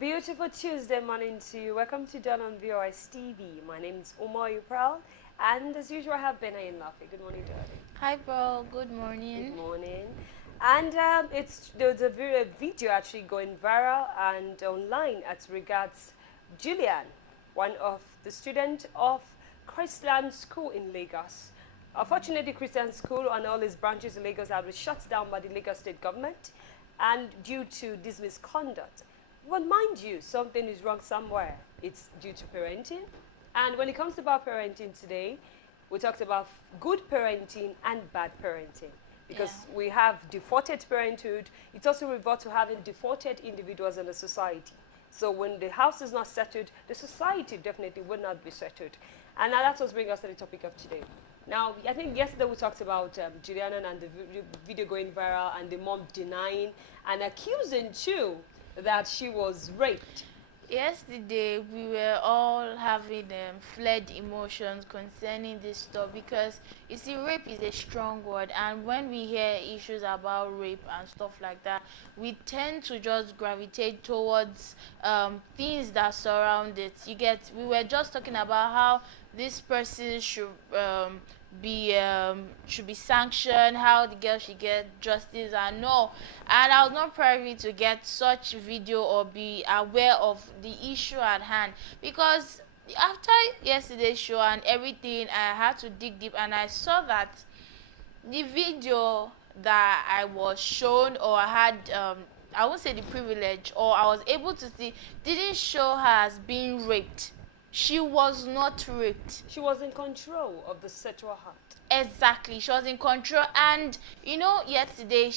beautiful Tuesday morning to you. Welcome to Dawn on Vostv. My name is Omar Upral, and as usual, I have Bena in Lafi. Good morning, darling. Hi, bro. Good morning. Good morning. And there's a video actually going viral and online as regards Julian, one of the students of Christian School in Lagos. Unfortunately, Christian School and all its branches in Lagos have been shut down by the Lagos state government, and due to this misconduct. Well, mind you, something is wrong somewhere. It's due to parenting. And when it comes about parenting today, we talked about good parenting and bad parenting. Because we have defaulted parenthood, it also reverts to having defaulted individuals in the society. So when the house is not settled, the society definitely will not be settled. And now that's what brings us to the topic of today. Now, I think yesterday we talked about Juliana and the video going viral and the mom denying and accusing too that she was raped. Yesterday, we were all having fled emotions concerning this stuff because, you see, rape is a strong word, and when we hear issues about rape and stuff like that, we tend to just gravitate towards things that surround it. We were just talking about how this person should be sanctioned, how the girl should get justice and all. And I was not privy to get such video or be aware of the issue at hand, because after yesterday's show and everything, I had to dig deep and I saw that the video that I was shown, or I had I won't say the privilege, or I was able to see, didn't show her as being raped. She was not raped. She was in control of the sexual act. Exactly, she was in control. And you know, yesterday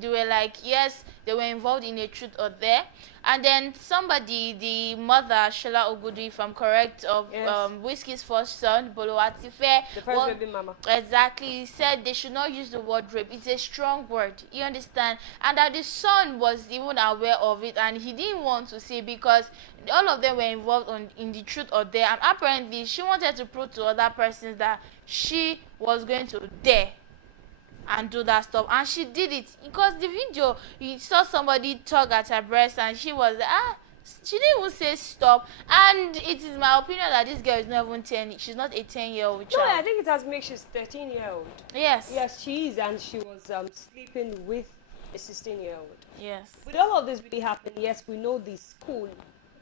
they were like, yes, they were involved in a truth or dare. And then somebody, the mother, Shola Ogudu, if I'm correct, of Whiskey's first son, Boluwatife, the first baby mama, exactly, said they should not use the word rape. It's a strong word, you understand? And that the son was even aware of it, and he didn't want to say, because all of them were involved in the truth or dare, and apparently she wanted to prove to other persons that she was going to dare and do that stuff, and she did it. Because the video, you saw somebody tug at her breast and she was she didn't even say stop. And it is my opinion that this girl is not even 10. She's not a 10-year-old child. No, I think it has made she's 13-year-old. Yes. Yes, she is, and she was sleeping with a 16-year-old. Yes. With all of this really happening, yes, we know the school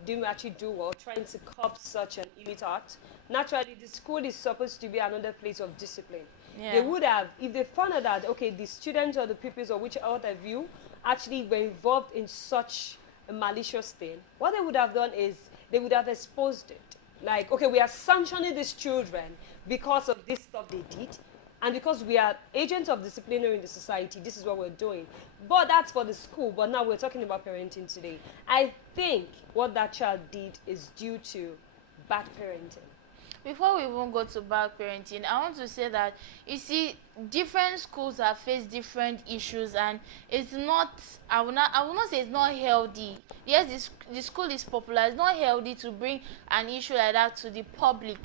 didn't actually do well trying to curb such an illicit act. Naturally, the school is supposed to be another place of discipline. Yeah. They would have, if they found out that, okay, the students or the pupils or whichever of you actually were involved in such a malicious thing, what they would have done is they would have exposed it. Like, okay, we are sanctioning these children because of this stuff they did, and because we are agents of disciplinary in the society, this is what we're doing. But that's for the school, but now we're talking about parenting today. I think what that child did is due to bad parenting. Before we even go to bad parenting, I want to say that, you see, different schools have faced different issues, and it's not, I will not say it's not healthy. Yes, the school is popular. It's not healthy to bring an issue like that to the public.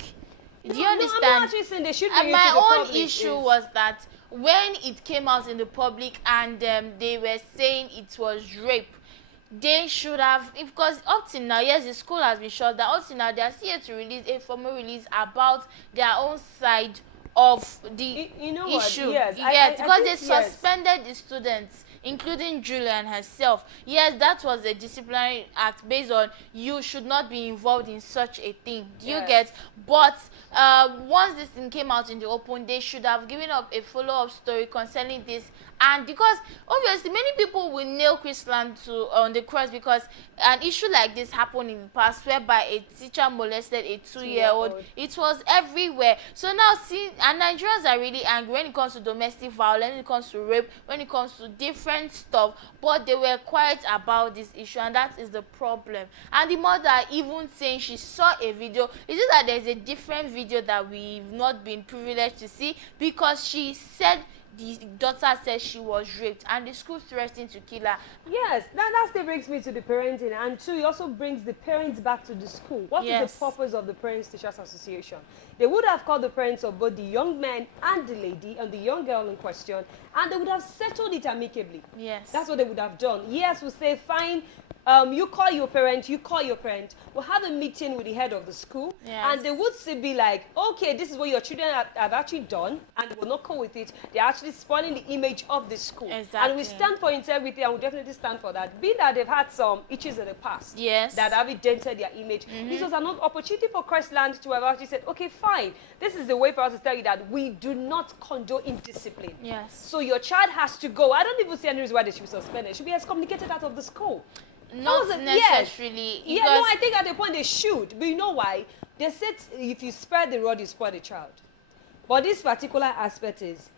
Do you understand? No, I'm not actually saying they should bring it to the my public. own issue was that when it came out in the public and they were saying it was rape, they should have, because up till now, yes, the school has been shut down. Up till now, they are still to release a formal release about their own side of the issue. Yes, because they suspended the students, including Julian herself. Yes, that was a disciplinary act based on you should not be involved in such a thing. Do you get? But once this thing came out in the open, they should have given up a follow-up story concerning this. And because obviously many people will nail Chrisland on the cross, because an issue like this happened in the past whereby a teacher molested a 2-year-old. It was everywhere. So now see, and Nigerians are really angry when it comes to domestic violence, when it comes to rape, when it comes to different stuff, but they were quiet about this issue, and that is the problem. And the mother even saying she saw a video. Is it that there's a different video that we've not been privileged to see? Because she said the daughter said she was raped, and the school threatened to kill her. Yes, that still brings me to the parenting, and two, it also brings the parents back to the school. What is the purpose of the Parents Teachers Association? They would have called the parents of both the young man and the lady and the young girl in question, and they would have settled it amicably. Yes. That's what they would have done. Yes, we say fine, you call your parent, we'll have a meeting with the head of the school, and they would still be like, okay, this is what your children have actually done, and will not go with it. They're actually spoiling the image of the school. Exactly. And we stand for integrity, and we definitely stand for that. Being that they've had some issues in the past that have dented their image, this was an opportunity for Christland to have actually said, okay, fine, this is the way for us to tell you that we do not condone indiscipline. Yes. So your child has to go. I don't even see any reason why they should be suspended. They should be excommunicated out of the school. Not necessarily. Yes. Yeah, no, I think at the point they should. But you know why? They said if you spare the rod, you spoil the child. But this particular aspect is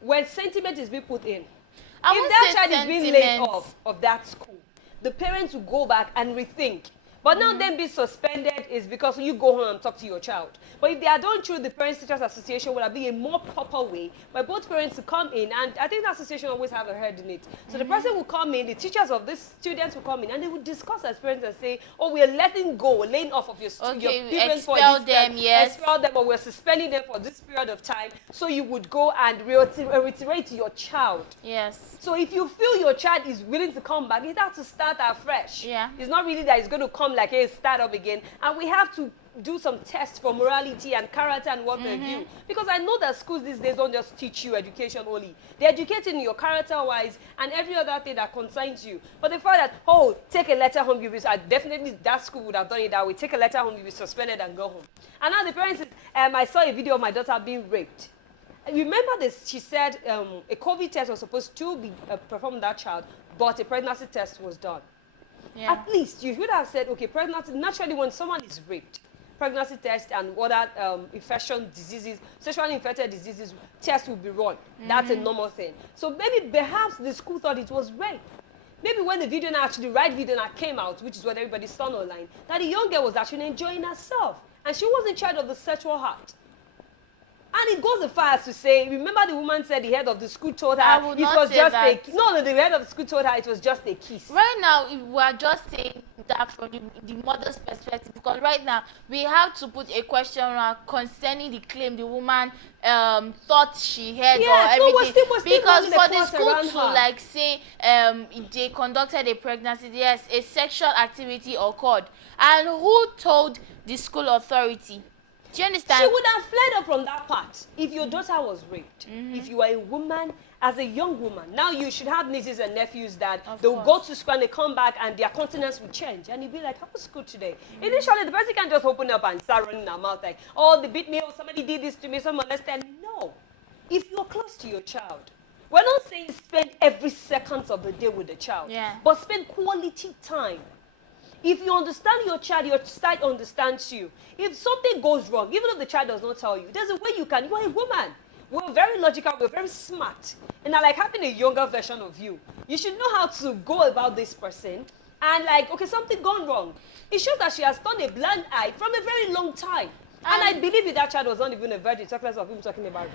when sentiment is being put in. If that child is being laid off of that school, the parents will go back and rethink. But now them being suspended is because you go home and talk to your child. But if they are done through the Parents Teachers Association, would have been a more proper way where both parents will come in, and I think the association always have a head in it. So the person will come in, the teachers of these students will come in, and they will discuss as parents and say, oh, we are letting go, laying off of your students for this expel them, or we're suspending them for this period of time. So you would go and reiterate to your child. Yes. So if you feel your child is willing to come back, you have to start afresh. Yeah. It's not really that it's going to come like, hey, start up again. And we have to do some tests for morality and character and what have you. Because I know that schools these days don't just teach you education only. They're educating your character-wise and every other thing that concerns you. But the fact that, oh, take a letter home, definitely that school would have done it that way. Take a letter home, you'll be suspended and go home. And now the parents, I saw a video of my daughter being raped. Remember this, she said a COVID test was supposed to be performed on that child, but a pregnancy test was done. Yeah. At least you should have said, okay, pregnancy, naturally when someone is raped, pregnancy test and other infection diseases, sexually infected diseases, tests will be run. That's a normal thing. So maybe perhaps the school thought it was rape. Maybe when the video actually, the right video came out, which is what everybody saw online, that the young girl was actually enjoying herself. And she wasn't in charge of the sexual act. And it goes as far as to say, remember the woman said the head of the school told her it was just a kiss. No, the head of the school told her it was just a kiss. Right now, we are just saying that from the mother's perspective, because right now we have to put a question mark concerning the claim the woman thought she heard or everything. Because for the school to like say they conducted a pregnancy, yes, a sexual activity occurred, and who told the school authority? Do you understand? She would have fled up from that part if your daughter was raped. If you are a woman, as a young woman, now you should have nieces and nephews that they'll go to school and they come back and their countenance will change. And you'll be like, how was school today? Initially, the person can't just open up and start running her mouth like, oh, they beat me, or somebody did this to me, someone molested me. No. If you're close to your child, we're not saying spend every second of the day with the child, but spend quality time. If you understand your child understands you. If something goes wrong, even if the child does not tell you, there's a way you can. You're a woman. We're very logical. We're very smart. And I like having a younger version of you. You should know how to go about this person. And like, okay, something gone wrong. It shows that she has turned a blind eye from a very long time. And I believe that child was not even a virgin, talk less of him talking about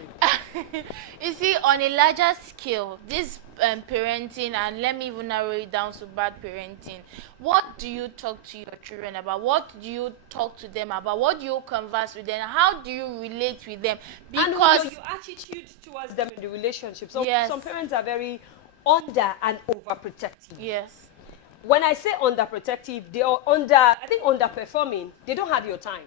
it. You see, on a larger scale, this parenting, and let me even narrow it down to bad parenting, what do you talk to your children about? What do you talk to them about? What do you converse with them? How do you relate with them? Because and your attitude towards them in the relationship. So some parents are very under and overprotective. Yes. When I say underprotective, they are underperforming. They don't have your time.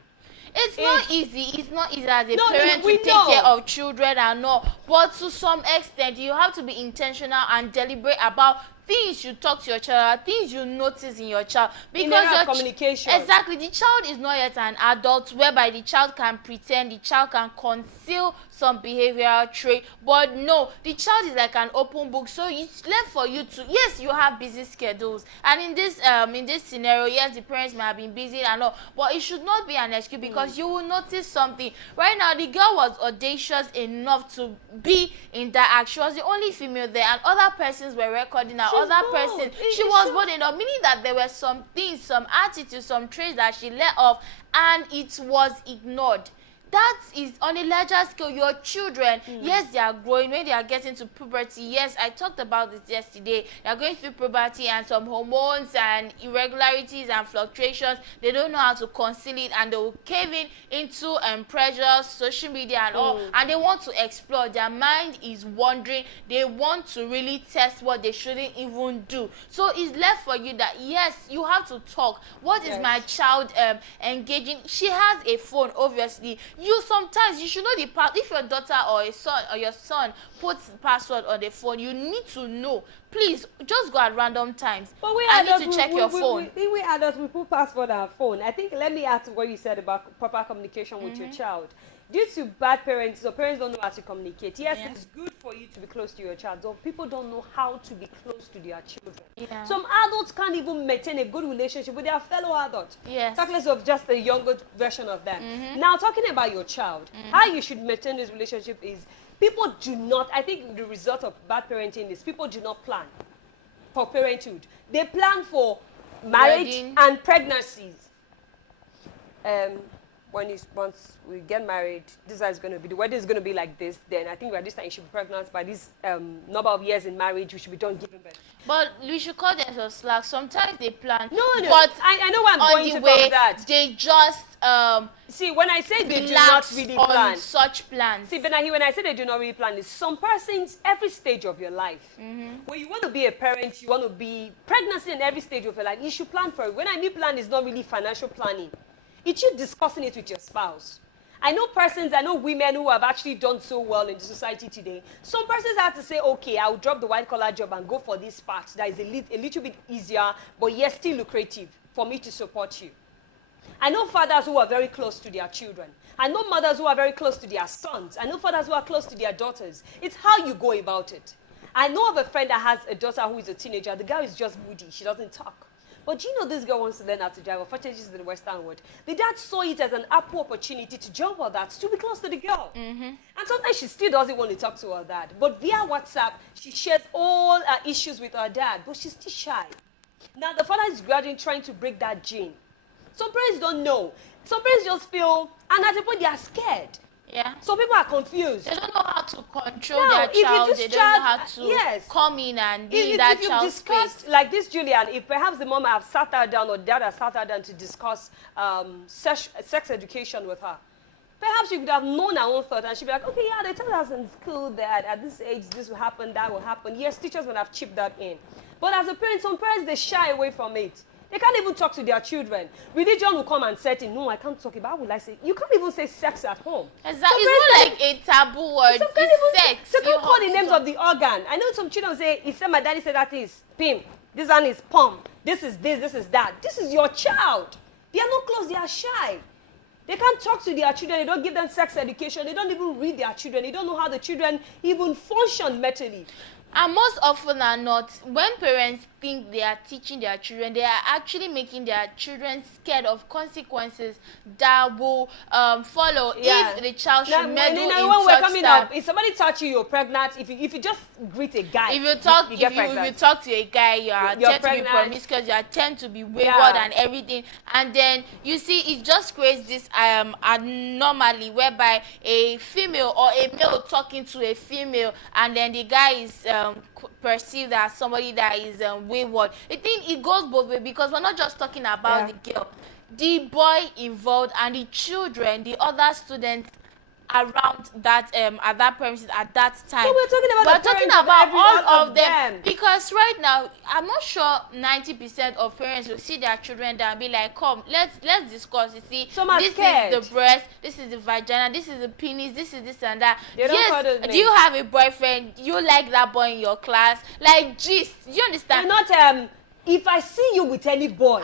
It's not easy. It's not easy as a parent to take care of children and all. But to some extent, you have to be intentional and deliberate about things you talk to your child, things you notice in your child. Because your communication. Exactly. The child is not yet an adult whereby the child can pretend, the child can conceal some behavioral trait. But no, the child is like an open book. So it's left for you to, yes, you have busy schedules. And in this scenario, yes, the parents may have been busy and all. But it should not be an excuse because you will notice something. Right now, the girl was audacious enough to be in that act. She was the only female there, and other persons were recording her. She was bold enough, meaning that there were some things, some attitudes, some traits that she let off, and it was ignored. that is on a larger scale. Your children, yes, they are growing. When they are getting to puberty, yes, I talked about this yesterday. They are going through puberty and some hormones and irregularities and fluctuations. They don't know how to conceal it, and they will cave into pressure, social media and all, and they want to explore. Their mind is wandering. They want to really test what they shouldn't even do. So it's left for you that, yes, you have to talk. What is my child engaging? She has a phone, obviously. Sometimes you should know the password. If your daughter or a son or your son puts password on the phone, you need to know. Please just go at random times. But we I need to check your phone. We adults, we put password on our phone. I think, let me add to what you said about proper communication with your child. Due to bad parents, or parents don't know how to communicate. Yes, it's good for you to be close to your child, but people don't know how to be close to their children. Yeah. Some adults can't even maintain a good relationship with their fellow adults. Yes. Talk less of just a younger version of them. Now, talking about your child, how you should maintain this relationship is, people do not, I think the result of bad parenting is people do not plan for parenthood. They plan for marriage and pregnancies. Once we get married, this is going to be, the wedding is going to be like this, then I think by this time you should be pregnant. By this number of years in marriage, we should be done giving birth. But we should call them some slack. Sometimes they plan. No. But I know where I'm going to way, from that. They just see, when I say they do not really plan, such plans. See, when I say they do not really plan, is some persons, every stage of your life, when you want to be a parent, you want to be pregnancy in every stage of your life, you should plan for it. When I mean plan, it's not really financial planning. It's you discussing it with your spouse. I know women who have actually done so well in the society today. Some persons have to say, okay, I'll drop the white-collar job and go for this part that is a little bit easier, but yet still lucrative for me to support you. I know fathers who are very close to their children. I know mothers who are very close to their sons. I know fathers who are close to their daughters. It's how you go about it. I know of a friend that has a daughter who is a teenager. The girl is just moody. She doesn't talk. But you know, this girl wants to learn how to drive. Unfortunately, she's in the Western world. The dad saw it as an ample opportunity to jump on that, to be close to the girl. And sometimes she still doesn't want to talk to her dad. But via WhatsApp, she shares all her issues with her dad, but she's still shy. Now, the father is gradually trying to break that gene. Some parents don't know. Some parents just feel, and at the point, they are scared. Yeah. Some people are confused. They don't know how to control their child. They don't know how to come in and be in that child's space. Like this, Julian, if perhaps the mom have sat her down or dad has sat her down to discuss sex education with her, perhaps she could have known her own thought and she'd be like, okay, yeah, they tell us in school that at this age this will happen, that will happen. Yes, teachers would have chipped that in. But as a parent, some parents, they shy away from it. They can't even talk to their children. Religion will come and say, no, I can't talk about, will I say? You can't even say sex at home. Exactly. It's not like a taboo word. It's sex. So can't call the names of the organ. I know some children say, he said my daddy said that is pim. This one is pom. This is this, this is that. This is your child. They are not close, they are shy. They can't talk to their children. They don't give them sex education. They don't even read their children. They don't know how the children even function mentally. And most often than not, when parents think they are teaching their children, they are actually making their children scared of consequences that will follow if the child should meddle in such stuff. If somebody touch you, you're pregnant. If you just greet a guy, if you talk to a guy, you tend to be promiscuous, you tend to be wayward and everything, and then you see it just creates this anomaly whereby a female or a male talking to a female, and then the guy is perceived as somebody that is wayward. I think it goes both ways, because we're not just talking about the girl, the boy involved, and the children, the other students around that at that premises at that time. So we're talking about all of them, because right now I'm not sure 90% of parents will see their children there and be like, come, let's discuss. You see, this is the breast, this is the vagina, this is the penis, this is this and that. Yes, do you have a boyfriend? Do you like that boy in your class? Like, gist, do you understand? You're not if I see you with any boy,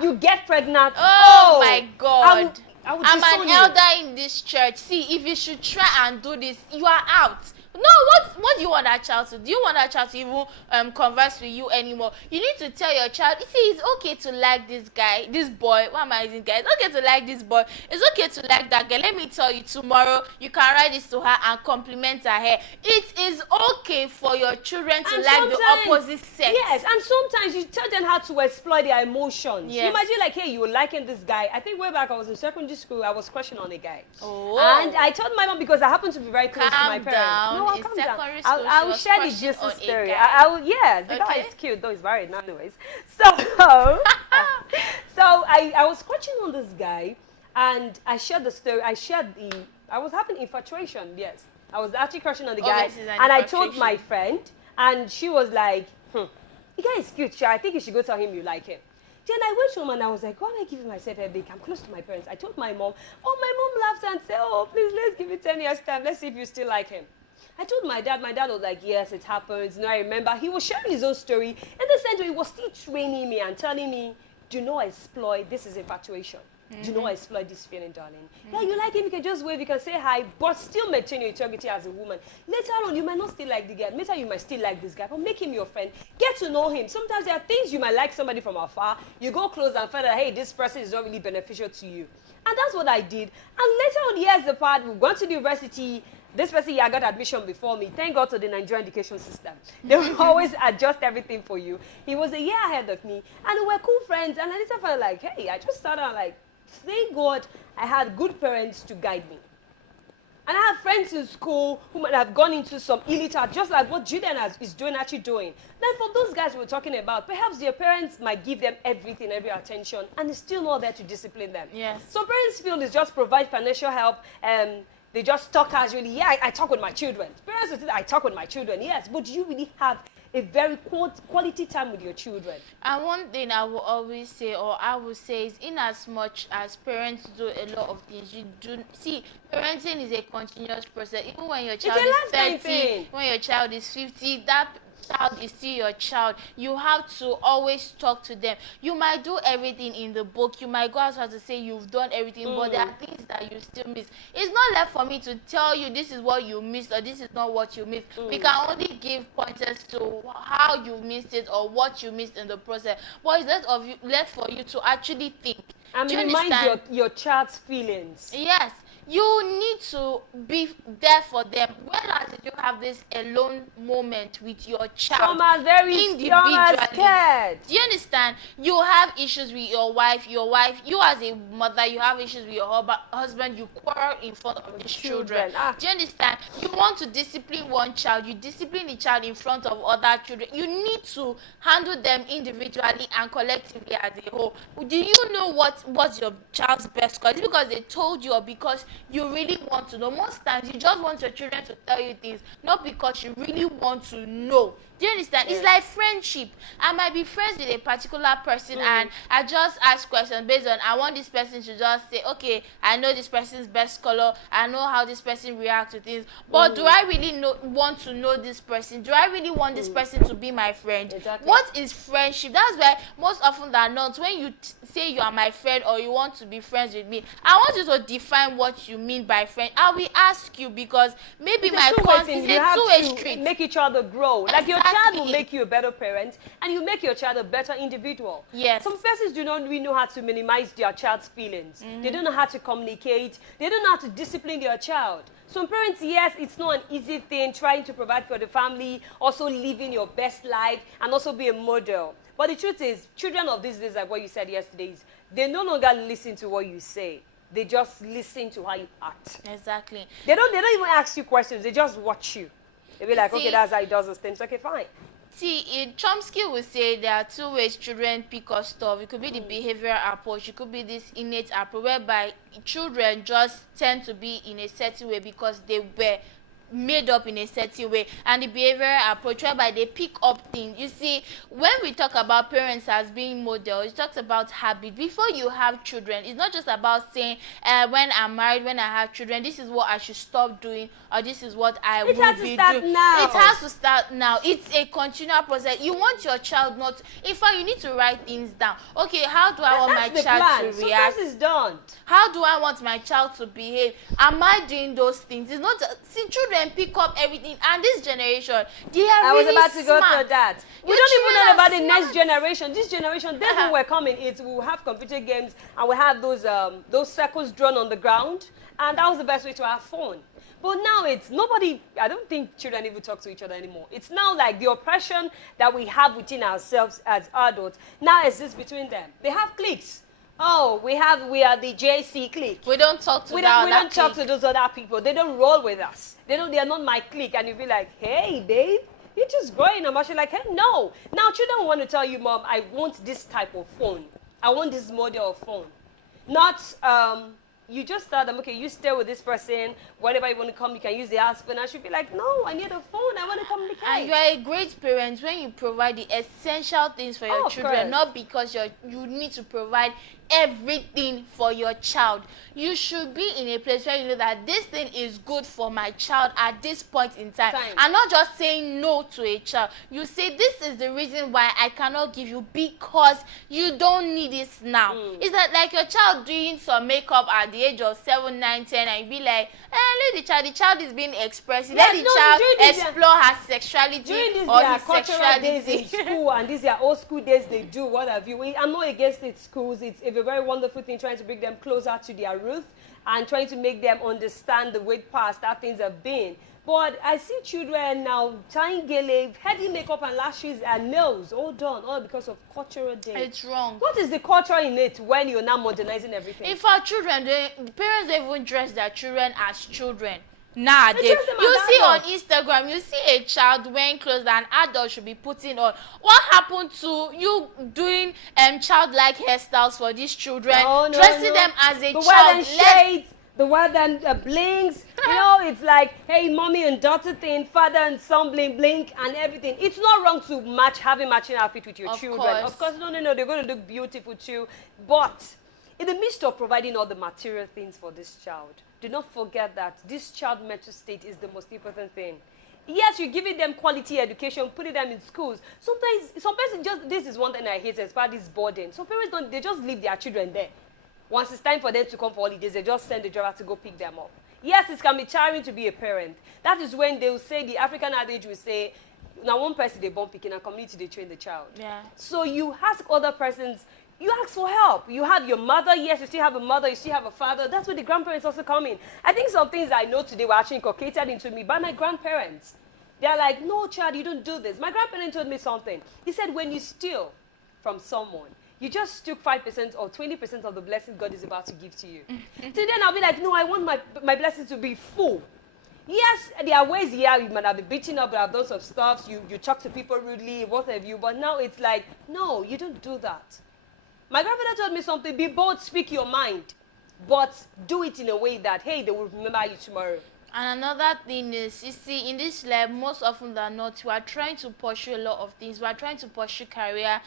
you get pregnant. Oh my God. I'm an elder in this church. See, if you should try and do this, you are out. No, what do you want that child to do? You want that child to even converse with you anymore? You need to tell your child, you see, it's okay to like this guy, this boy. Why am I using guy? It's okay to like this boy. It's okay to like that girl. Let me tell you, tomorrow you can write this to her and compliment her hair. It is okay for your children to like the opposite sex. Yes, and sometimes you tell them how to exploit their emotions. Yes. Imagine like, hey, you were liking this guy. I think way back I was in secondary school, I was crushing on a guy. Oh. And I told my mom, because I happened to be very close to my parents. Down. No, I'll In calm down. secondary school, I'll share the gist on story. a guy. Yes, the guy Okay. is cute, though he's married now anyways. So, I was crushing on this guy, and I shared the story. I was having infatuation, yes. I was actually crushing on the guy, and I told my friend, and she was like, the guy is cute, Sha. I think you should go tell him you like him. Then I went home and I was like, why am I giving myself a break? I'm close to my parents. I told my mom. Oh, my mom laughed and said, oh, please, let's give it 10 years time. Let's see if you still like him. I told my dad. My dad was like, yes, it happens. Now I remember he was sharing his own story. In the sense where he was still training me and telling me, do not exploit. This is infatuation. Do not exploit this feeling, darling. Yeah, you like him, you can just wave, you can say hi, but still maintain your integrity as a woman. Later on, you might not still like the guy. Later, you might still like this guy, but make him your friend. Get to know him. Sometimes there are things you might like somebody from afar. You go close and find out, hey, this person is not really beneficial to you. And that's what I did. And later on, years apart, we went to the university. This person here got admission before me. Thank God to the Nigerian education system. They will always adjust everything for you. He was a year ahead of me. And we were cool friends. And I later felt like, hey, I just started like, thank God I had good parents to guide me. And I have friends in school who might have gone into some illiterate, just like what Julian is actually doing. Then for those guys we were talking about, perhaps their parents might give them everything, every attention, and it's still not there to discipline them. Yes. Some parents feel it's just provide financial help, they just talk casually. Yeah, I talk with my children. Parents will say I talk with my children, yes, but do you really have a very quality time with your children? And one thing I will always say, or I will say, is in as much as parents do a lot of things, you do see, parenting is a continuous process. Even when your child is 30, when your child is 50, that child is still your child. You have to always talk to them. You might do everything in the book. You might go out to say you've done everything, but there are things that you still miss. It's not left for me to tell you this is what you missed or this is not what you missed. We can only give pointers to how you missed it or what you missed in the process. But it's left for you to actually think. And remind your child's feelings. Yes. You need to be there for them. When last did you have this alone moment with your child? Some are very scared. Do you understand? You have issues with your wife, you as a mother, you have issues with your husband, you quarrel in front of these children. Do you understand? You want to discipline one child, you discipline the child in front of other children. You need to handle them individually and collectively as a whole. Do you know what's your child's best cause? Is it because they told you or because you really want to know? Most times you just want your children to tell you things, not because you really want to know. Do you understand? It's like friendship. I might be friends with a particular person and I just ask questions based on, I want this person to just say, okay, I know this person's best color, I know how this person reacts to things, but do I really want to know this person? Do I really want this person to be my friend? Exactly. What is friendship? That's why most often than not, when you say you are my friend or you want to be friends with me, I want you to define what you mean by friend. I will ask you, because maybe my concept is a two-way street. Make each other grow. Like your child will make you a better parent, and you make your child a better individual. Yes. Some persons do not really know how to minimize their child's feelings. They don't know how to communicate. They don't know how to discipline their child. Some parents, yes, it's not an easy thing trying to provide for the family, also living your best life, and also be a model. But the truth is, children of these days, like what you said yesterday, is they no longer listen to what you say. They just listen to how you act. Exactly. They don't even ask you questions. They just watch you. They'll be like, okay, that's how he does those things. Okay, fine. See, Chomsky would say there are two ways children pick up stuff. It could be the behavioral approach. It could be this innate approach, whereby children just tend to be in a certain way because they were made up in a certain way, and the behavioral approach whereby they pick up things. You see, when we talk about parents as being models, it talks about habit. Before you have children, it's not just about saying when I'm married, when I have children, this is what I should stop doing, or this is what I will be doing. It has to start now. It's a continual process. You want your child not, in fact, you need to write things down. Okay, how do I want my child to react? So this is done. How do I want my child to behave? Am I doing those things? It's not, see, children them pick up everything. And this generation, they are I really was about to go smart. through that. We Your don't even children know are about the smart. next generation. This generation, then when we're coming, we'll have computer games and we have those circles drawn on the ground, and that was the best way to have fun. But now it's nobody, I don't think children even talk to each other anymore. It's now like the oppression that we have within ourselves as adults now exists between them. They have cliques. Oh, we are the JC clique. We don't talk to We that don't talk clique. to those other people. They don't roll with us. They are not my clique. And you'll be like, hey, babe, you're just growing. I'm actually like, hey, no. Now children want to tell you, Mom, I want this type of phone. I want this model of phone. Not, you just tell them, okay, you stay with this person. Whenever you want to come, you can use the house phone. I should be like, no, I need a phone. I want to communicate. And you are a great parent when you provide the essential things for your children, course. not because you need to provide everything for your child. You should be in a place where you know that this thing is good for my child at this point in time. And not just saying no to a child. You say this is the reason why I cannot give you because you don't need it now. Is that like your child doing some makeup at the age of 7, 9, 10 and you be like, let the child is being expressive. Let the child explore her sexuality or his sexuality. Days in school, and these are old school days they do, what have you. I'm not against it, schools. It's a very wonderful thing trying to bring them closer to their roots and trying to make them understand the way past that things have been. But I see children now tying gele, heavy makeup and lashes and nails all done, all because of cultural day. It's wrong. What is the culture in it when you're now modernizing everything? In fact, children, the parents don't even dress their children as children. Nowadays, you see on Instagram, you see a child wearing clothes that an adult should be putting on. What happened to you doing childlike hairstyles for these children, dressing them as a child? Shades, the word and blings, you know, it's like, hey, mommy and daughter thing, father and son bling blink and everything. It's not wrong to having matching outfit with your children. Of course, no, they're going to look beautiful too. But in the midst of providing all the material things for this child, do not forget that this child mental state is the most important thing. Yes, you're giving them quality education, putting them in schools. Sometimes, some parents this is one thing I hate as part of this burden. Some parents they just leave their children there. Once it's time for them to come for holidays, they just send the driver to go pick them up. Yes, it can be tiring to be a parent. That is when they will say, the African adage will say, now one person they born picking and community they train the child. Yeah. So you ask other persons, you ask for help. You have your mother, yes, you still have a mother, you still have a father. That's where the grandparents also come in. I think some things I know today were actually inculcated into me by my grandparents. They're like, no, child, you don't do this. My grandparent told me something. He said, when you steal from someone, you just took 5% or 20% of the blessing God is about to give to you. So then I'll be like, no, I want my blessing to be full. Yes, there are ways, yeah, you might have been beaten up, but I've done some stuff, you talk to people rudely, what have you, but now it's like, no, you don't do that. My grandfather told me something, be bold, speak your mind, but do it in a way that, hey, they will remember you tomorrow. And another thing is, you see, in this life, most often than not, we are trying to pursue a lot of things. We are trying to pursue career,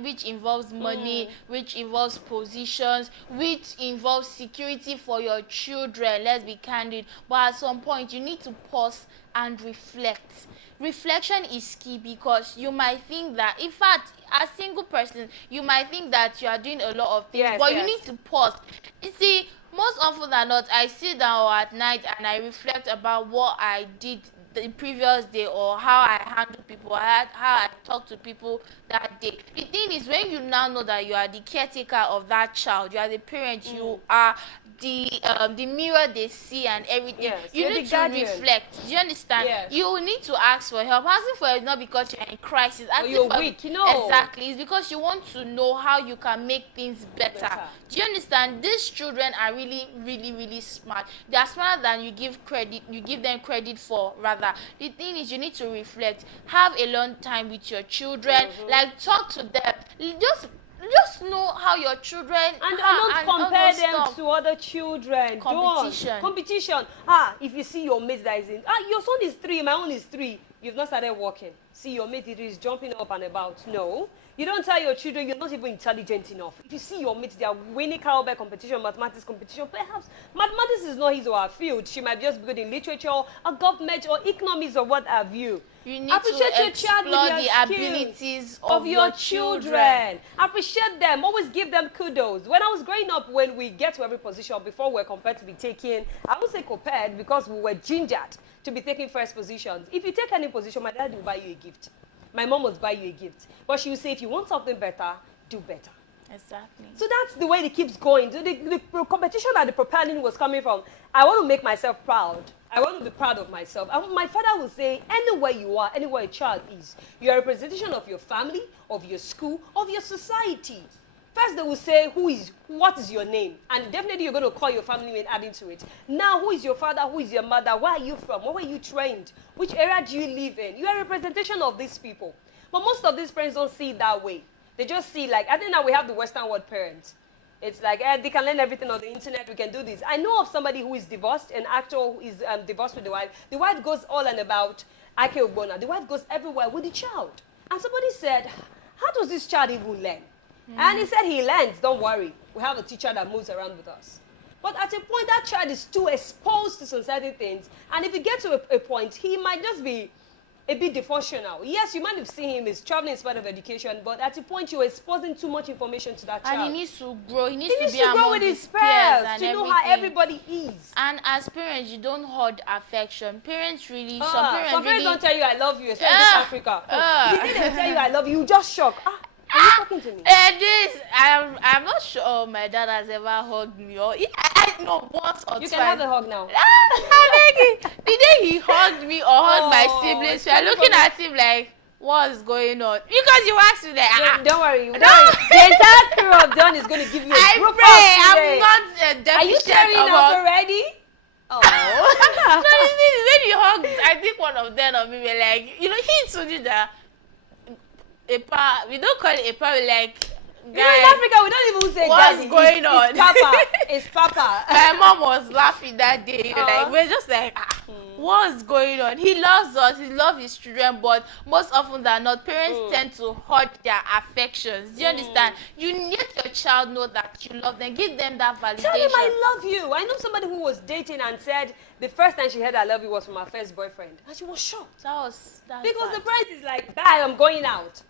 which involves money, which involves positions, which involves security for your children. Let's be candid. But at some point, you need to pause and reflect. Reflection is key because you might think that, in fact, as a single person, you might think that you are doing a lot of things, but you need to pause. You see, most often than not, I sit down at night and I reflect about what I did the previous day or how I handled people, how I talked to people that day. The thing is, when you now know that you are the caretaker of that child, you are the parent, you are the mirror they see and everything, you need to reflect. Do you understand? You need to ask for help. Asking for help is not because you're in crisis. You're weak, you know. Exactly. It's because you want to know how you can make things better. Do you understand? These children are really, really, really smart. They are smarter than you give them credit for, rather. The thing is, you need to reflect. Have a long time with your children. Like, talk to them. Just know how your children and don't compare them to other children. Competition. If you see your mate that is in, your son is 3, my own is 3. You've not started working. See your mate is jumping up and about. No, You don't tell your children you're not even intelligent enough. If you see your mates, they are winning cowbell competition, mathematics competition, perhaps mathematics is not his or her field. She might just be good in literature, or government, or economics, or what have you. You need Appreciate to your child explore with the your abilities of your children. Appreciate them. Always give them kudos. When I was growing up, when we get to every position, before we're compared to be taken, I won't say compared because we were gingered to be taking first positions. If you take any position, my dad will buy you a gift. My mom will buy you a gift. But she will say, if you want something better, do better. Exactly. So that's the way it keeps going. So the competition that the propelling was coming from, I want to make myself proud. I want to be proud of myself. And my father will say, anywhere you are, anywhere a child is, you are a representation of your family, of your school, of your society. First, they will say, what is your name? And definitely you're going to call your family name adding to it. Now, who is your father? Who is your mother? Where are you from? Where were you trained? Which area do you live in? You are a representation of these people. But most of these parents don't see it that way. They just see, like, I think now we have the Western world parents. It's like, they can learn everything on the internet. We can do this. I know of somebody who is divorced, an actor who is divorced with the wife. The wife goes all and about Ake Ogbonna. The wife goes everywhere with the child. And somebody said, how does this child even learn? And he said he learns, don't worry. We have a teacher that moves around with us. But at a point, that child is too exposed to some certain things. And if you get to a point, he might just be a bit dysfunctional. Yes, you might have seen him is traveling in spite of education, but at a point, you're exposing too much information to that child. And he needs to grow. He needs to be among grow with his peers, to know how everybody is. And as parents, you don't hoard affection. Parents really, some parents really don't tell you I love you, especially in Africa. The day they tell you I love you, you just shock. Are you talking to me? I'm not sure my dad has ever hugged me or I know once or twice. You can have a hug now. The day he hugged me or hugged my siblings, we are looking at him like, what's going on? Because you asked me that. Don't worry. The entire crew of Don is going to give you a group hug today. I'm not deficient. Are you tearing up already? Oh. No, when you hugged, I think one of them or me were like, he told you that we don't call it a pa, like, in Africa, we don't even say what's daddy. going on? It's Papa. It's Papa. My mom was laughing that day. Like, we're just like, what's going on? He loves us. He loves his children, but most often than not, parents tend to hurt their affections. Do you understand? You need your child know that you love them. Give them that validation. Tell them I love you. I know somebody who was dating and said the first time she heard I love you was from her first boyfriend. And she was shocked. That's because the price is like, bye, I'm going out.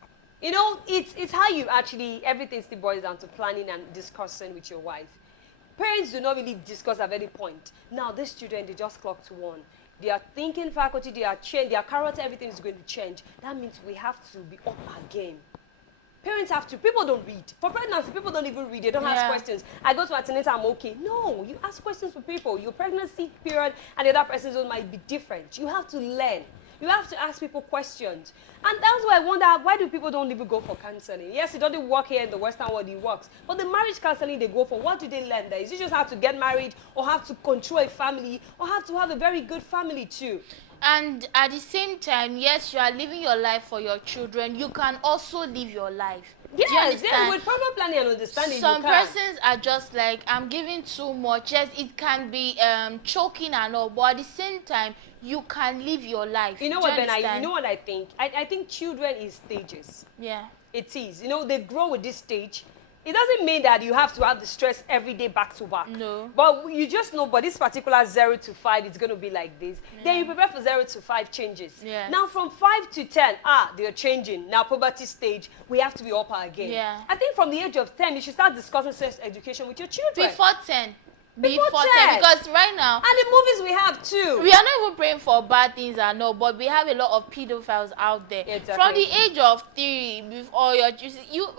It's how you actually, everything still boils down to planning and discussing with your wife. Parents do not really discuss at any point. Now, these children, they just clock to one. Their thinking faculty, their character, everything is going to change. That means we have to be up our game. Parents have to. People don't read. For pregnancy, people don't even read. They don't ask questions. I go to antenatal, I'm okay. No, you ask questions for people. Your pregnancy period and the other person's own might be different. You have to learn. You have to ask people questions. And that's why I wonder, why do people don't even go for counseling? Yes, it doesn't work here in the Western world, it works. But the marriage counseling they go for, what do they learn there? Is it just how to get married, or how to control a family, or how to have a very good family too? And at the same time, yes, you are living your life for your children. You can also live your life. Yes, then with proper planning and understanding, some persons are just like, I'm giving too much. Yes, it can be choking and all, but at the same time, you can live your life. You know what, Ben? You know what I think? I think children is stages. Yeah. It is. They grow with this stage. It doesn't mean that you have to have the stress every day back to back. No. But you just know, but this particular 0 to 5, it's going to be like this. Yeah. Then you prepare for 0 to 5 changes. Yes. Now from 5 to 10, they're changing. Now puberty stage, we have to be up again. Yeah. I think from the age of 10, you should start discussing sex education with your children. Before 10. Before 10, because right now, and the movies we have too, we are not even praying for bad things and all, but we have a lot of pedophiles out there. Exactly. From the age of 3, before you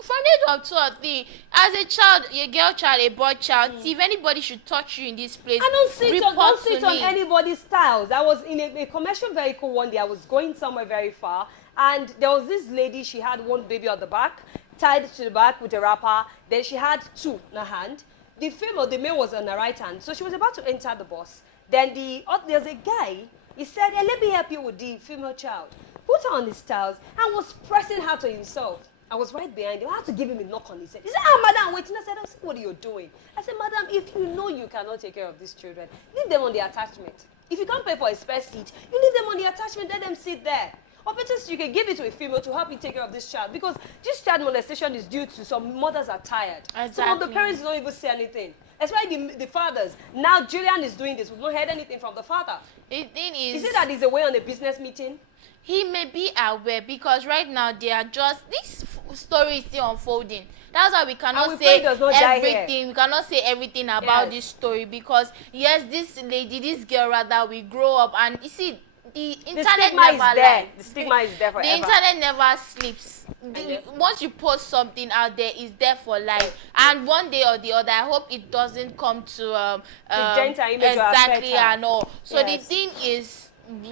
from the age of 2 or 3, as a child, a girl child, a boy child, see if anybody should touch you in this place, I don't sit on anybody's styles. I was in a commercial vehicle one day. I was going somewhere very far, and there was this lady. She had one baby on the back, tied to the back with a wrapper. Then she had 2 in her hand. The male was on her right hand, so she was about to enter the bus. Then there's a guy, he said, hey, let me help you with the female child. Put her on his towels and was pressing her to himself. I was right behind him. I had to give him a knock on his head. He said, madam, wait. And I said, what are you doing? I said, madam, if you know you cannot take care of these children, leave them on the attachment. If you can't pay for a spare seat, you leave them on the attachment, let them sit there. Or better still, you can give it to a female to help you take care of this child, because this child molestation is due to some mothers are tired. Exactly. Some of the parents don't even say anything. Especially the fathers. Now Julian is doing this. We've not heard anything from the father. The thing is it that he's away on a business meeting? He may be aware, because right now they are just, this story is still unfolding. That's why we cannot say everything. We cannot say everything about this story, because yes, this lady, this girl rather, will grow up, and you see, the internet never lies. The stigma is there forever. The internet never sleeps. Once you post something out there, it's there for life. And one day or the other, I hope it doesn't come to the gender image exactly and all. So the thing is,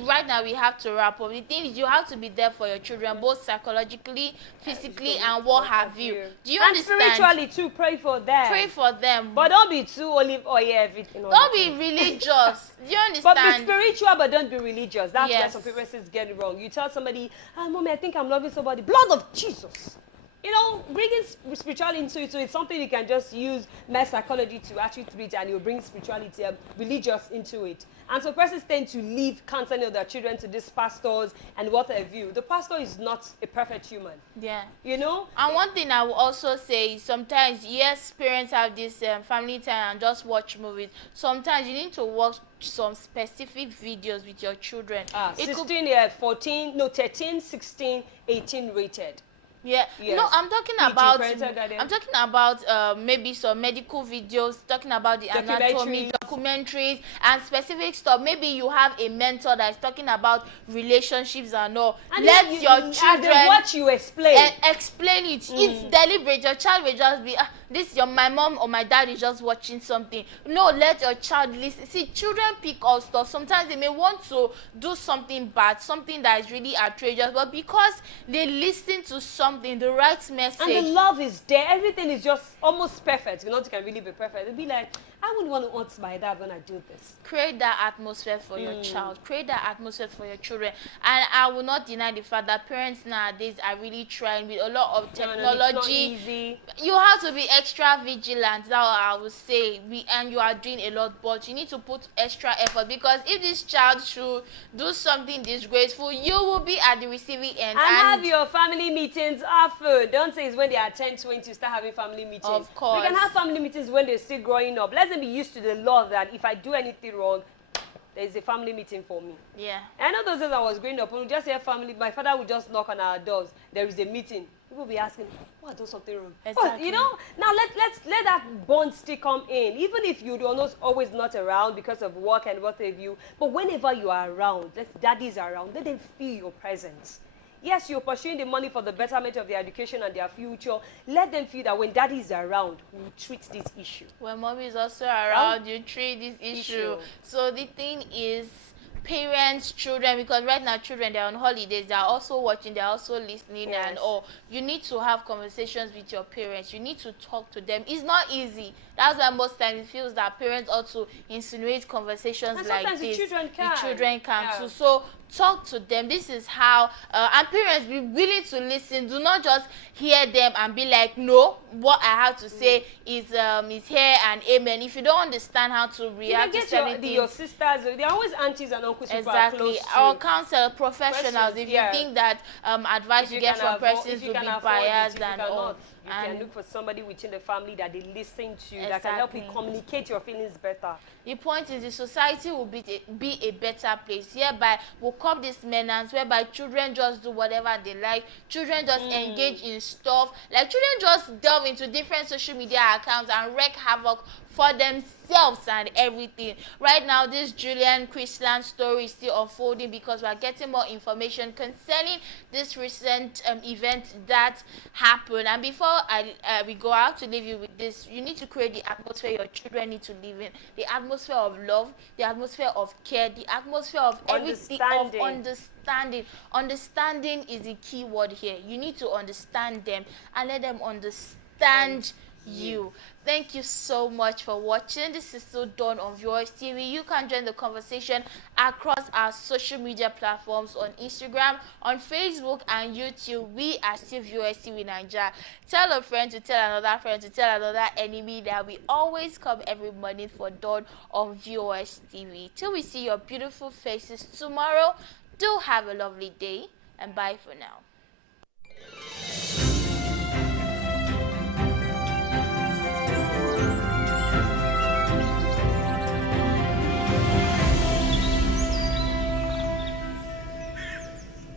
right now we have to wrap up. The thing is, you have to be there for your children, both psychologically, physically, and what have you. Do you understand? And spiritually too, pray for them. Pray for them. But don't be too olive oil everything. Don't be religious. Do you understand? But be spiritual, but don't be religious. That's where some people get it wrong. You tell somebody, Mommy, I think I'm loving somebody. Blood of Jesus. You know, bringing spirituality into it, so it's something you can just use mass psychology to actually treat, and you'll bring spirituality, religious into it. And so persons tend to leave counseling of their children to these pastors and what have you. The pastor is not a perfect human. Yeah. You know? And one thing I will also say is, sometimes, yes, parents have this family time and just watch movies. Sometimes you need to watch some specific videos with your children. 13, 16, 18 rated. Yeah. Yes. No, I'm talking about maybe some medical videos, talking about the anatomy, documentaries, and specific stuff. Maybe you have a mentor that is talking about relationships and all. And let your children watch you explain. Explain it. It's deliberate. Your child will just be, my mom or my dad is just watching something. No, let your child listen. See, children pick up stuff. Sometimes they may want to do something bad, something that is really outrageous, but because they listen to something, the right message, and the love is there, everything is just almost perfect. You know, it can really be perfect. It'll be like, I wouldn't want to hurt my dad when I do this. Create that atmosphere for your child. Create that atmosphere for your children. And I will not deny the fact that parents nowadays are really trying with a lot of technology. It's not easy. You have to be extra vigilant, that I would say. And you are doing a lot, but you need to put extra effort, because if this child should do something disgraceful, you will be at the receiving end. And have your family meetings often. Don't say it's when they are 10, 20, start having family meetings. Of course. We can have family meetings when they're still growing up. Let them be used to the law that if I do anything wrong, there's a family meeting for me. Yeah. I know those days I was growing up, we just hear family, my father would just knock on our doors. There is a meeting. People will be asking, oh, I done something wrong. Exactly. Oh, you know, now let that bond still come in. Even if you're always not around because of work and what have you, but whenever you are around, let daddies are around, let them feel your presence. Yes, you're pursuing the money for the betterment of their education and their future. Let them feel that when daddy is around, we treat this issue. When mommy is also around, you treat this issue. So the thing is, parents, children, because right now children, they're on holidays, they're also watching, they're also listening and all. You need to have conversations with your parents. You need to talk to them. It's not easy. That's why most times it feels that parents ought to insinuate conversations and like this. The children can. The children can too. So talk to them. This is how, and parents, be willing to listen. Do not just hear them and be like, no, what I have to say is here and amen. If you don't understand how to react to certain things, your sisters, they're always aunties and uncles. Exactly. Our counselor, professionals, if you think that advice you get from persons will be biased and all. You can look for somebody within the family that they listen to, that can help you communicate your feelings better. The point is, the society will be a better place. Hereby, we'll curb this menace, whereby children just do whatever they like. Children just engage in stuff. Like, children just delve into different social media accounts and wreak havoc for themselves and everything. Right now, this Julian Chrisland story is still unfolding, because we are getting more information concerning this recent event that happened. And before we go out to leave you with this, you need to create the atmosphere your children need to live in. The atmosphere of love, the atmosphere of care, the atmosphere of everything, of understanding. Understanding is the key word here. You need to understand them and let them understand you. Thank you so much for watching. This is still done on Vostv. You can join the conversation across our social media platforms on Instagram, on Facebook, and YouTube. We are still Vostv Nigeria. Tell a friend to tell another friend to tell another enemy that we always come every morning for Dawn on Vostv. Till we see your beautiful faces tomorrow, do have a lovely day. and bye for now.